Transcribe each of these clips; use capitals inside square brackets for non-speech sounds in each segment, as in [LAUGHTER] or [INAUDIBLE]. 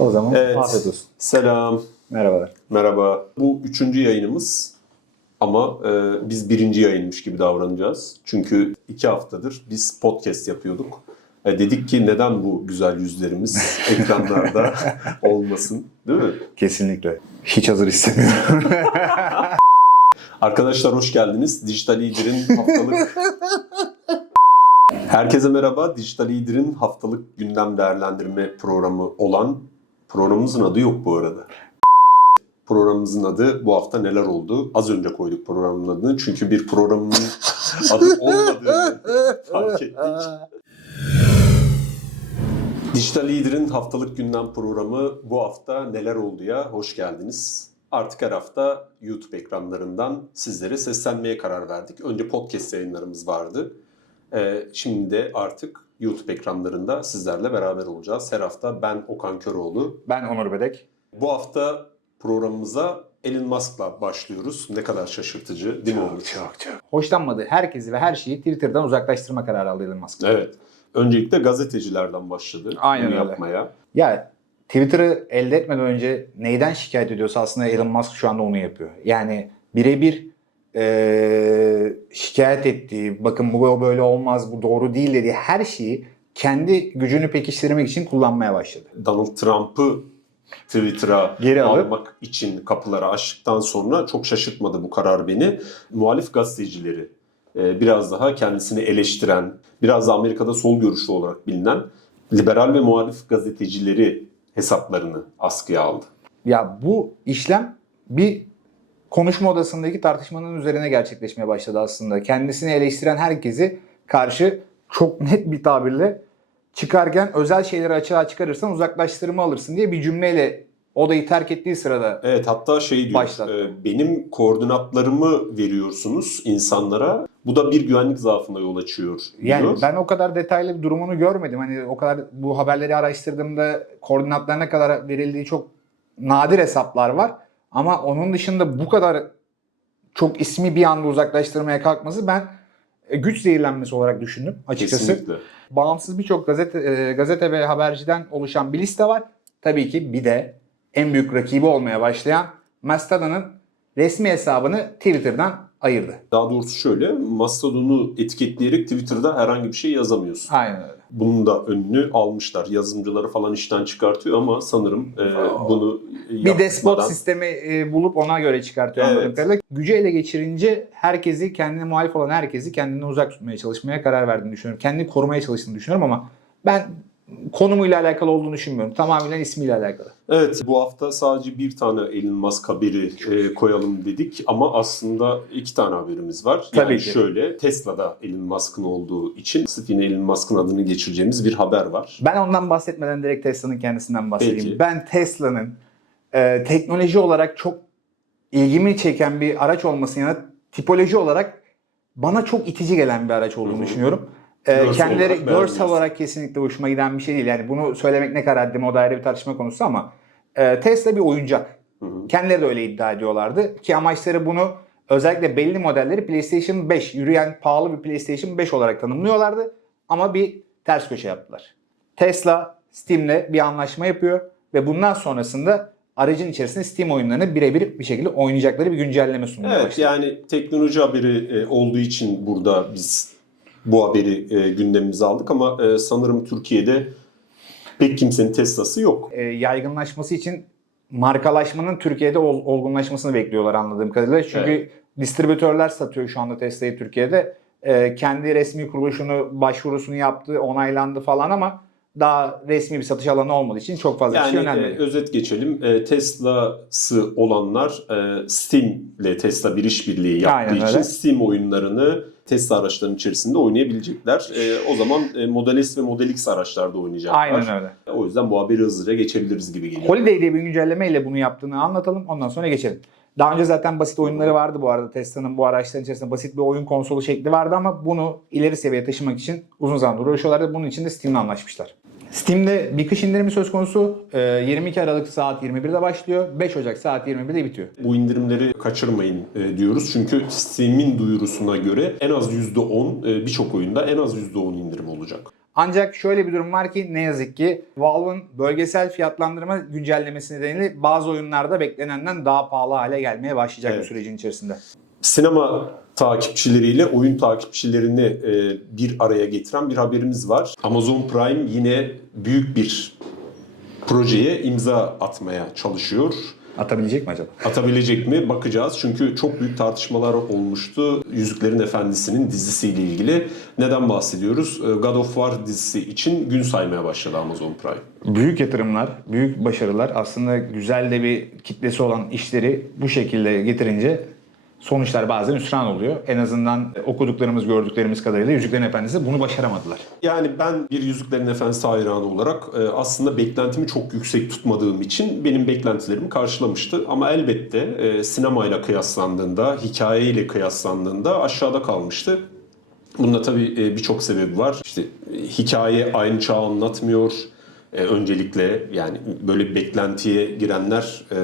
O zaman Evet. afiyet olsun. Selam, Merhabalar. merhaba. Bu üçüncü yayınımız ama e, biz birinci yayınmış gibi davranacağız. Çünkü iki haftadır biz podcast yapıyorduk. E, dedik ki neden bu güzel yüzlerimiz [LAUGHS] ekranlarda olmasın değil mi? Kesinlikle. Hiç hazır istemiyorum. [LAUGHS] Arkadaşlar hoş geldiniz. Dijital Lider'in haftalık... [LAUGHS] Herkese merhaba. Dijital Lider'in haftalık gündem değerlendirme programı olan programımızın adı yok bu arada. Programımızın adı bu hafta neler oldu? Az önce koyduk programın adını. Çünkü bir programın [LAUGHS] adı olmadığını fark ettik. Dijital Lider'in haftalık gündem programı bu hafta neler oldu ya? Hoş geldiniz. Artık her hafta YouTube ekranlarından sizlere seslenmeye karar verdik. Önce podcast yayınlarımız vardı. Ee, şimdi de artık YouTube ekranlarında sizlerle beraber olacağız. Her hafta ben Okan Köroğlu. ben Onur Bedek. Bu hafta programımıza Elon Musk'la başlıyoruz. Ne kadar şaşırtıcı değil mi Onur? Çok çok. Hoşlanmadığı herkesi ve her şeyi Twitter'dan uzaklaştırma kararı aldı Elon Musk. Evet. Öncelikle gazetecilerden başladı Aynen bunu öyle. yapmaya. Ya Twitter'ı elde etmeden önce neyden şikayet ediyorsa aslında Elon Musk şu anda onu yapıyor. Yani birebir eee, şikayet ettiği, bakın bu böyle olmaz, bu doğru değil dediği her şeyi kendi gücünü pekiştirmek için kullanmaya başladı. Donald Trump'ı Twitter'a Geri alıp- almak için kapıları açtıktan sonra çok şaşırtmadı bu karar beni. Muhalif gazetecileri e, biraz daha kendisini eleştiren, biraz da Amerika'da sol görüşlü olarak bilinen liberal ve muhalif gazetecileri hesaplarını askıya aldı. Ya bu işlem bir konuşma odasındaki tartışmanın üzerine gerçekleşmeye başladı aslında. Kendisini eleştiren herkesi karşı çok net bir tabirle çıkarken özel şeyleri açığa çıkarırsan uzaklaştırma alırsın diye bir cümleyle odayı terk ettiği sırada Evet hatta şey diyor, Başlattı. e, benim koordinatlarımı veriyorsunuz insanlara. Bu da bir güvenlik zaafına yol açıyor diyor. yani ben o kadar detaylı bir durumunu görmedim. Hani o kadar bu haberleri araştırdığımda koordinatlarına kadar verildiği çok nadir hesaplar var. Ama onun dışında bu kadar çok ismi bir anda uzaklaştırmaya kalkması ben e, güç zehirlenmesi olarak düşündüm açıkçası. Kesinlikle. Bağımsız birçok gazete, e, gazete ve haberciden oluşan bir liste var. Tabii ki bir de en büyük rakibi olmaya başlayan Mastodon'un resmi hesabını Twitter'dan ayırdı. Daha doğrusu şöyle, Mastodon'u etiketleyerek Twitter'da herhangi bir şey yazamıyorsun. Aynen öyle. Bunun da önünü almışlar. Yazılımcıları falan işten çıkartıyor ama sanırım e, bunu Bir despot yapmadan- sistemi e, bulup ona göre çıkartıyor anladığım Evet. kadarıyla. Gücü ele geçirince herkesi, kendine muhalif olan herkesi kendinden uzak tutmaya çalışmaya karar verdiğini düşünüyorum. Kendini korumaya çalıştığını düşünüyorum ama ben konumuyla alakalı olduğunu düşünmüyorum. Tamamen ismiyle alakalı. Evet bu hafta sadece bir tane Elon Musk haberi e, koyalım dedik ama aslında iki tane haberimiz var. Tabii yani ki. şöyle Tesla'da Elon Musk'ın olduğu için sırf yine Elon Musk'ın adını geçireceğimiz bir haber var. Ben ondan bahsetmeden direkt Tesla'nın kendisinden bahsedeyim. Peki. Ben Tesla'nın e, teknoloji olarak çok ilgimi çeken bir araç olmasının yanında tipoloji olarak bana çok itici gelen bir araç olduğunu Hı hı. düşünüyorum. E, Görsel kendileri olarak görsel beğenmiyorsun. olarak kesinlikle hoşuma giden bir şey değil. Yani bunu söylemek ne kadar haddime o da ayrı bir tartışma konusu ama e, Tesla bir oyuncak. Hı hı. Kendileri de öyle iddia ediyorlardı ki amaçları bunu özellikle belli modelleri PlayStation 5, yürüyen pahalı bir PlayStation 5 olarak tanımlıyorlardı ama bir ters köşe yaptılar. Tesla Steam'le bir anlaşma yapıyor ve bundan sonrasında aracın içerisinde Steam oyunlarını birebir bir şekilde oynayacakları bir güncelleme sunmaya Evet başladı. yani teknoloji haberi e, olduğu için burada biz bu haberi e, gündemimize aldık ama e, sanırım Türkiye'de pek kimsenin Tesla'sı yok. E, yaygınlaşması için markalaşmanın Türkiye'de ol- olgunlaşmasını bekliyorlar anladığım kadarıyla. Çünkü distribütörler satıyor şu anda Tesla'yı Türkiye'de. E, kendi resmi kuruluşunu, başvurusunu yaptı, onaylandı falan ama daha resmi bir satış alanı olmadığı için çok fazla kişi Yani e, yönelmedi. özet geçelim. E, Tesla'sı olanlar e, Steam ile Tesla bir işbirliği yaptığı Aynen için öyle. Steam oyunlarını Tesla araçlarının içerisinde oynayabilecekler. E, o zaman e, Model S ve Model X araçlarda oynayacaklar. Aynen öyle. O yüzden bu haberi hızlıca geçebiliriz gibi geliyor. Holiday diye bir güncellemeyle bunu yaptığını anlatalım. Ondan sonra geçelim. Daha önce zaten basit oyunları vardı bu arada. Tesla'nın bu araçların içerisinde basit bir oyun konsolu şekli vardı ama bunu ileri seviyeye taşımak için uzun zamandır uğraşıyorlardı. Bunun için de Steam'le anlaşmışlar. Steam'de bir kış indirimi söz konusu. Ee, 22 Aralık saat 21'de başlıyor. 5 Ocak saat 21'de bitiyor. Bu indirimleri kaçırmayın e, diyoruz. Çünkü Steam'in duyurusuna göre en az %10 e, birçok oyunda en az %10 indirim olacak. Ancak şöyle bir durum var ki ne yazık ki Valve'ın bölgesel fiyatlandırma güncellemesi nedeniyle bazı oyunlarda beklenenden daha pahalı hale gelmeye başlayacak Evet. bu sürecin içerisinde. Sinema takipçileriyle oyun takipçilerini e, bir araya getiren bir haberimiz var. Amazon Prime yine büyük bir projeye imza atmaya çalışıyor. Atabilecek mi acaba? Atabilecek mi bakacağız. Çünkü çok büyük tartışmalar olmuştu Yüzüklerin Efendisi'nin dizisiyle ilgili. Neden bahsediyoruz? E, God of War dizisi için gün saymaya başladı Amazon Prime. Büyük yatırımlar, büyük başarılar aslında güzel de bir kitlesi olan işleri bu şekilde getirince sonuçlar bazen hüsran oluyor. En azından okuduklarımız, gördüklerimiz kadarıyla Yüzüklerin Efendisi bunu başaramadılar. Yani ben bir Yüzüklerin Efendisi hayranı olarak e, aslında beklentimi çok yüksek tutmadığım için benim beklentilerimi karşılamıştı. Ama elbette e, sinemayla kıyaslandığında, hikayeyle kıyaslandığında aşağıda kalmıştı. Bunda tabii e, birçok sebebi var. İşte e, hikaye aynı çağı anlatmıyor. E, öncelikle yani böyle beklentiye girenler e,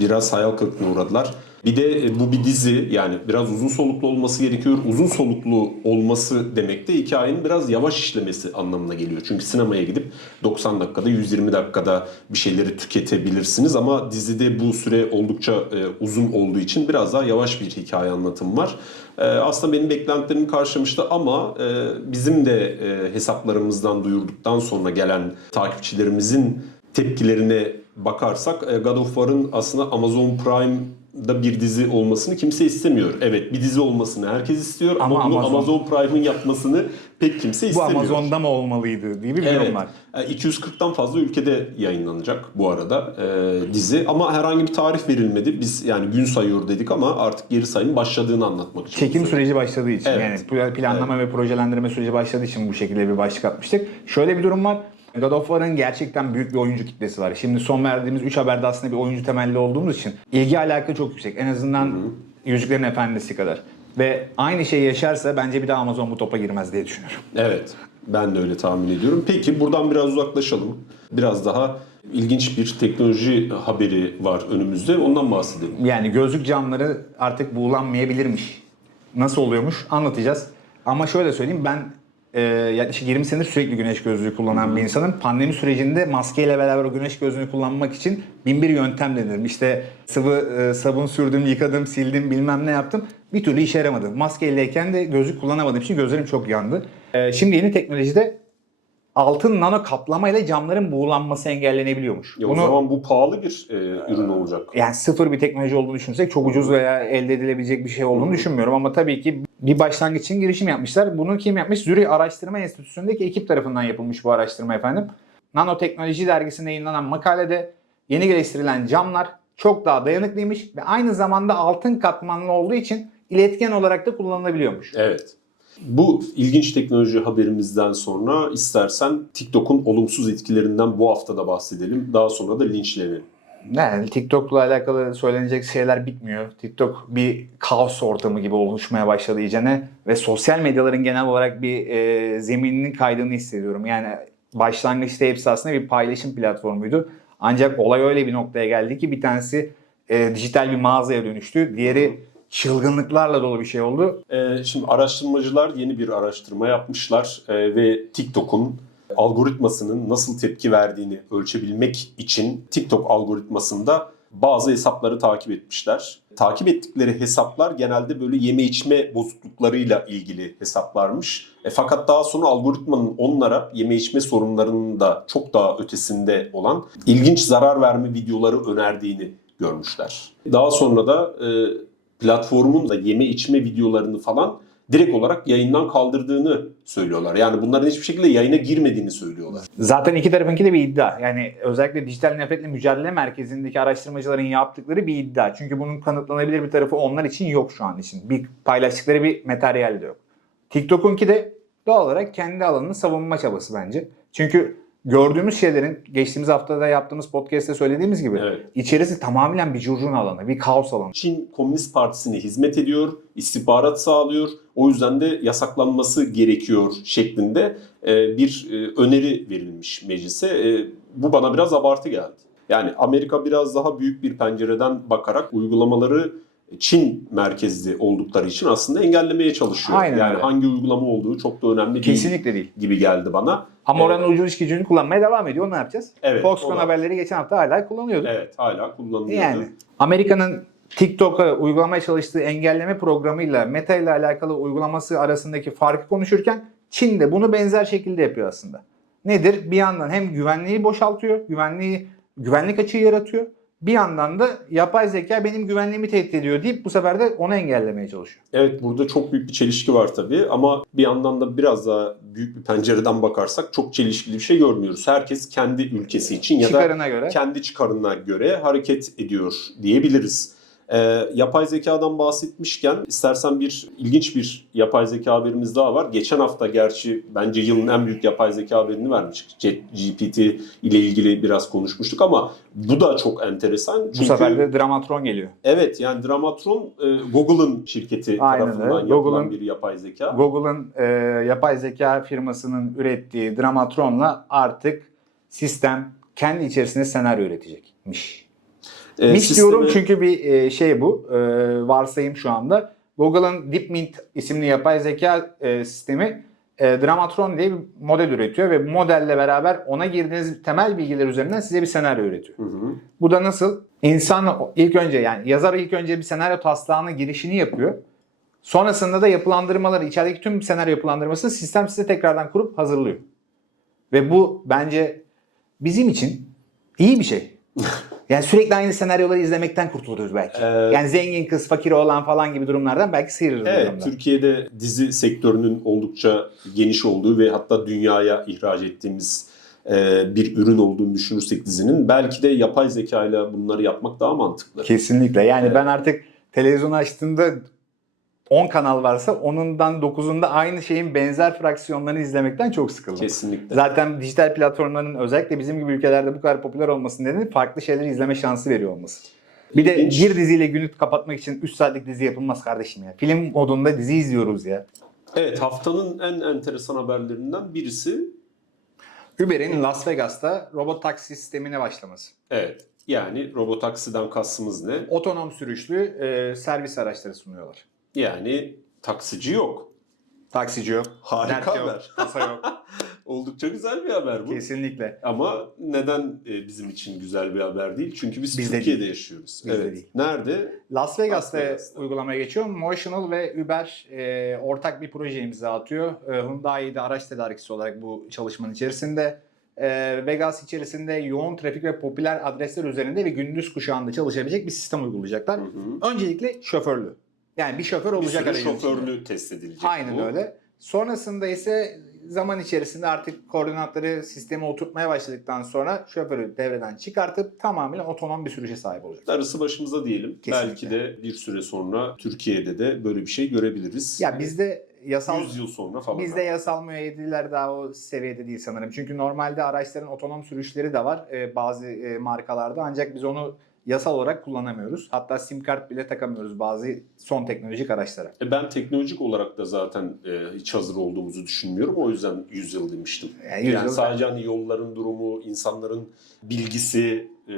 biraz hayal kırıklığına uğradılar. Bir de e, bu bir dizi yani biraz uzun soluklu olması gerekiyor. Uzun soluklu olması demek de hikayenin biraz yavaş işlemesi anlamına geliyor. Çünkü sinemaya gidip 90 dakikada 120 dakikada bir şeyleri tüketebilirsiniz ama dizide bu süre oldukça e, uzun olduğu için biraz daha yavaş bir hikaye anlatımı var. E, aslında benim beklentilerimi karşılamıştı ama bizim de hesaplarımızdan duyurduktan sonra gelen takipçilerimizin tepkilerine bakarsak God of War'ın aslında Amazon Prime'da bir dizi olmasını kimse istemiyor. Evet bir dizi olmasını herkes istiyor ama, Ama bunu Amazon- Amazon Prime'ın yapmasını pek kimse Bu istemiyor. Amazon'da mı olmalıydı diye bir Evet. var. E, 240'tan fazla ülkede yayınlanacak bu arada e, dizi ama herhangi bir tarih verilmedi. Biz yani gün sayıyor dedik ama artık geri sayım başladığını anlatmak için. Çekim süreci başladığı için Evet. yani pla- planlama ve projelendirme süreci başladığı için bu şekilde bir başlık atmıştık. Şöyle bir durum var. God of War'ın gerçekten büyük bir oyuncu kitlesi var. Şimdi son verdiğimiz 3 haberde aslında bir oyuncu temelli olduğumuz için ilgi alaka çok yüksek. En azından Yüzüklerin Efendisi kadar. Ve aynı şeyi yaşarsa bence bir daha Amazon bu topa girmez diye düşünüyorum. Evet. Ben de öyle tahmin ediyorum. Peki buradan biraz uzaklaşalım. Biraz daha ilginç bir teknoloji haberi var önümüzde. Ondan bahsedelim. Yani gözlük camları artık buğulanmayabilirmiş. Nasıl oluyormuş anlatacağız. Ama şöyle söyleyeyim ben e, yaklaşık 20 senedir sürekli güneş gözlüğü kullanan bir insanım. Pandemi sürecinde maskeyle beraber o güneş gözlüğünü kullanmak için bin bir yöntem denedim. İşte sıvı e, sabun sürdüm, yıkadım, sildim bilmem ne yaptım. Bir türlü işe yaramadı. Maskeyleyken de gözlük kullanamadığım için gözlerim çok yandı. E, şimdi yeni teknolojide altın nano kaplama ile camların buğulanması engellenebiliyormuş. Ya O zaman bu pahalı bir e, ürün olacak. yani sıfır bir teknoloji olduğunu düşünsek çok ucuz veya elde edilebilecek bir şey olduğunu düşünmüyorum. Ama tabii ki bir başlangıç için girişim yapmışlar. Bunu kim yapmış? Zürih Araştırma Enstitüsü'ndeki ekip tarafından yapılmış bu araştırma efendim. Nanoteknoloji dergisinde yayınlanan makalede yeni geliştirilen camlar çok daha dayanıklıymış ve aynı zamanda altın katmanlı olduğu için iletken olarak da kullanılabiliyormuş. Evet. Bu ilginç teknoloji haberimizden sonra istersen TikTok'un olumsuz etkilerinden bu hafta da bahsedelim. Daha sonra da linçlenelim. Yani TikTok'la alakalı söylenecek şeyler bitmiyor. TikTok bir kaos ortamı gibi oluşmaya başladı iyicene ve sosyal medyaların genel olarak bir e, zemininin kaydığını hissediyorum. Yani başlangıçta hepsi aslında bir paylaşım platformuydu. Ancak olay öyle bir noktaya geldi ki bir tanesi e, dijital bir mağazaya dönüştü. Diğeri çılgınlıklarla dolu bir şey oldu. Ee, şimdi araştırmacılar yeni bir araştırma yapmışlar e, ve TikTok'un algoritmasının nasıl tepki verdiğini ölçebilmek için TikTok algoritmasında bazı hesapları takip etmişler. Takip ettikleri hesaplar genelde böyle yeme içme bozukluklarıyla ilgili hesaplarmış. E, fakat daha sonra algoritmanın onlara yeme içme sorunlarının da çok daha ötesinde olan ilginç zarar verme videoları önerdiğini görmüşler. Daha sonra da e, platformun da yeme içme videolarını falan direkt olarak yayından kaldırdığını söylüyorlar. Yani bunların hiçbir şekilde yayına girmediğini söylüyorlar. Zaten iki tarafınki de bir iddia. Yani özellikle Dijital Nefretle Mücadele Merkezi'ndeki araştırmacıların yaptıkları bir iddia. Çünkü bunun kanıtlanabilir bir tarafı onlar için yok şu an için. Bir paylaştıkları bir materyal de yok. TikTok'unki de doğal olarak kendi alanını savunma çabası bence. Çünkü gördüğümüz şeylerin geçtiğimiz haftada yaptığımız podcast'te söylediğimiz gibi Evet. içerisi tamamen bir curcun alanı, bir kaos alanı. Çin Komünist Partisi'ne hizmet ediyor, istihbarat sağlıyor. O yüzden de yasaklanması gerekiyor şeklinde e, bir e, öneri verilmiş meclise. E, Bu bana biraz abartı geldi. Yani Amerika biraz daha büyük bir pencereden bakarak uygulamaları Çin merkezli oldukları için aslında engellemeye çalışıyor. Aynen yani öyle. hangi uygulama olduğu çok da önemli değil Kesinlikle değil. gibi geldi bana. Ama oranın ucuz gücünü kullanmaya devam ediyor. Onu ne yapacağız? Evet, Foxconn haberleri geçen hafta hala kullanıyordu. Evet hala kullanılıyor. Yani Amerika'nın TikTok'a uygulamaya çalıştığı engelleme programıyla Meta ile alakalı uygulaması arasındaki farkı konuşurken Çin de bunu benzer şekilde yapıyor aslında. Nedir? Bir yandan hem güvenliği boşaltıyor, güvenliği güvenlik açığı yaratıyor. Bir yandan da yapay zeka benim güvenliğimi tehdit ediyor deyip bu sefer de onu engellemeye çalışıyor. Evet burada çok büyük bir çelişki var tabii ama bir yandan da biraz daha büyük bir pencereden bakarsak çok çelişkili bir şey görmüyoruz. Herkes kendi ülkesi için ya da Çıkarına göre. kendi çıkarına göre hareket ediyor diyebiliriz. Ee, yapay zekadan bahsetmişken istersen bir ilginç bir yapay zeka haberimiz daha var. Geçen hafta gerçi bence yılın en büyük yapay zeka haberini vermiştik. GPT ile ilgili biraz konuşmuştuk ama bu da çok enteresan. Bu Çünkü sefer de Dramatron geliyor. Evet yani Dramatron e, Google'ın şirketi Aynen tarafından öyle. yapılan Google'ın- bir yapay zeka. Google'ın e, yapay zeka firmasının ürettiği Dramatron'la artık sistem kendi içerisinde senaryo üretecekmiş. E, Miş sistemi- diyorum çünkü bir e, şey bu. E, varsayım şu anda. Google'ın DeepMind isimli yapay zeka e, sistemi e, Dramatron diye bir model üretiyor ve bu modelle beraber ona girdiğiniz temel bilgiler üzerinden size bir senaryo üretiyor. Hı hı. Bu da nasıl? İnsan ilk önce yani yazar ilk önce bir senaryo taslağına girişini yapıyor. Sonrasında da yapılandırmaları, içerideki tüm senaryo yapılandırmasını sistem size tekrardan kurup hazırlıyor. Ve bu bence bizim için iyi bir şey. [LAUGHS] Yani sürekli aynı senaryoları izlemekten kurtuluruz belki. Ee, yani zengin kız, fakir olan falan gibi durumlardan belki sıyrılırız. bu Evet, durumdan. Türkiye'de dizi sektörünün oldukça geniş olduğu ve hatta dünyaya ihraç ettiğimiz e, bir ürün olduğunu düşünürsek dizinin belki de yapay zeka ile bunları yapmak daha mantıklı. Kesinlikle. Yani Evet. ben artık televizyonu açtığımda 10 kanal varsa onundan 9'unda aynı şeyin benzer fraksiyonlarını izlemekten çok sıkıldım. Kesinlikle. Zaten dijital platformların özellikle bizim gibi ülkelerde bu kadar popüler olmasının nedeni farklı şeyleri izleme şansı veriyor olması. Bir de İlginç. bir diziyle günü kapatmak için 3 saatlik dizi yapılmaz kardeşim ya. Film modunda dizi izliyoruz ya. Evet, haftanın en enteresan haberlerinden birisi Uber'in Las Vegas'ta robot taksi sistemine başlaması. evet. Yani robotaksiden kastımız ne? Otonom sürüşlü e, servis araçları sunuyorlar. Yani taksici yok. Taksici yok. Harika dert yok, haber. Kasa yok. [LAUGHS] Oldukça güzel bir haber bu. Kesinlikle. Ama neden e, bizim için güzel bir haber değil? Çünkü biz Bizde Türkiye'de değil. yaşıyoruz. Bizde evet. değil. Nerede? Las Vegas'ta, Vegas'ta. uygulamaya geçiyor. Motional ve Uber e, ortak bir proje imza atıyor. E, Hyundai de araç tedarikçisi olarak bu çalışmanın içerisinde. E, Vegas içerisinde yoğun trafik ve popüler adresler üzerinde ve gündüz kuşağında çalışabilecek bir sistem uygulayacaklar. Hı hı. Öncelikle şoförlü. Yani bir şoför Bir olacak sürü aracın içinde. şoförlü test edilecek Aynen bu. öyle. Sonrasında ise zaman içerisinde artık koordinatları sisteme oturtmaya başladıktan sonra şoförü devreden çıkartıp tamamen otonom bir sürüşe sahip olacak. Darısı başımıza diyelim. Kesinlikle. Belki de bir süre sonra Türkiye'de de böyle bir şey görebiliriz. Ya bizde yasal 100 yıl sonra falan. Bizde yasal müeyyideliler daha o seviyede değil sanırım. Çünkü normalde araçların otonom sürüşleri de var e, bazı e, markalarda ancak biz onu yasal olarak kullanamıyoruz. Hatta sim kart bile takamıyoruz bazı son teknolojik araçlara. E ben teknolojik olarak da zaten e, hiç hazır olduğumuzu düşünmüyorum. O yüzden 100 yıl demiştim. Yani 100 yani sadece hani yolların durumu, insanların bilgisi e,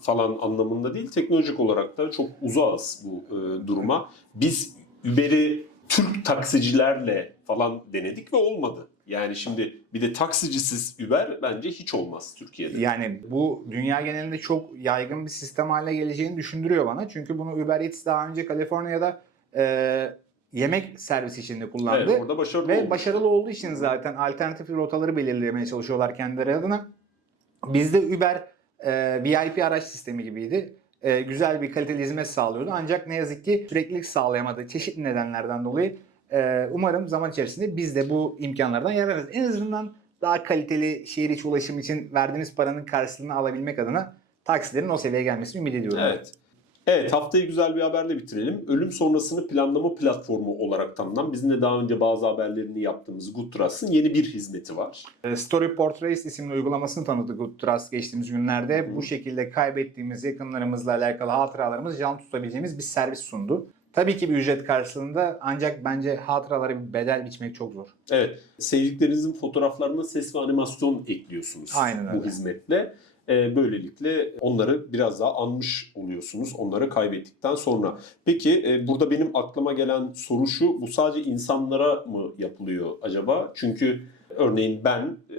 falan anlamında değil. Teknolojik olarak da çok uzağız bu e, duruma. Biz Uber'i Türk taksicilerle falan denedik ve olmadı. Yani şimdi bir de taksicisiz Uber bence hiç olmaz Türkiye'de. Yani bu dünya genelinde çok yaygın bir sistem haline geleceğini düşündürüyor bana. Çünkü bunu Uber Eats daha önce Kaliforniya'da e, yemek servisi içinde kullandı. Evet, orada başarılı Ve oldu. başarılı olduğu için zaten alternatif rotaları belirlemeye çalışıyorlar kendileri adına. Bizde Uber e, VIP araç sistemi gibiydi. E, güzel bir kaliteli hizmet sağlıyordu. Ancak ne yazık ki süreklilik sağlayamadığı çeşitli nedenlerden dolayı e, umarım zaman içerisinde biz de bu imkanlardan yararlanırız. En azından daha kaliteli şehir içi ulaşım için verdiğiniz paranın karşılığını alabilmek adına taksilerin o seviyeye gelmesini ümit ediyorum. Evet. Evet haftayı güzel bir haberle bitirelim. Ölüm sonrasını planlama platformu olarak tanınan bizim de daha önce bazı haberlerini yaptığımız Good Trust'ın yeni bir hizmeti var. E, Story Portraits isimli uygulamasını tanıdı Good Trust geçtiğimiz günlerde. Bu şekilde kaybettiğimiz yakınlarımızla alakalı hatıralarımızı canlı tutabileceğimiz bir servis sundu. Tabii ki bir ücret karşılığında ancak bence hatıralara bir bedel biçmek çok zor. Evet sevdiklerinizin fotoğraflarına ses ve animasyon ekliyorsunuz Aynen bu öyle. hizmetle. Ee, böylelikle onları biraz daha anmış oluyorsunuz onları kaybettikten sonra. Peki e, burada benim aklıma gelen soru şu bu sadece insanlara mı yapılıyor acaba? Çünkü örneğin ben e,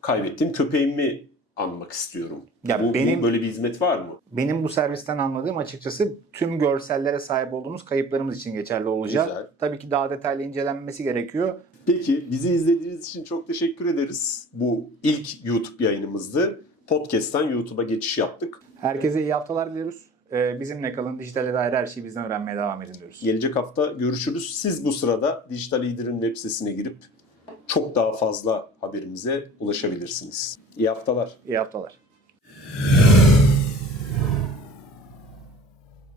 kaybettiğim köpeğimi anmak istiyorum. Ya bu, bu benim- böyle bir hizmet var mı? Benim bu servisten anladığım açıkçası tüm görsellere sahip olduğumuz kayıplarımız için geçerli olacak. Güzel. Tabii ki daha detaylı incelenmesi gerekiyor. Peki bizi izlediğiniz için çok teşekkür ederiz. Bu ilk YouTube yayınımızdı. Podcast'ten YouTube'a geçiş yaptık. Herkese iyi haftalar diliyoruz. Ee, bizimle kalın. Dijitale dair her şeyi bizden öğrenmeye devam edin diyoruz. Gelecek hafta görüşürüz. Siz bu sırada Dijital Lider'in web sitesine girip çok daha fazla haberimize ulaşabilirsiniz. İyi haftalar. İyi haftalar.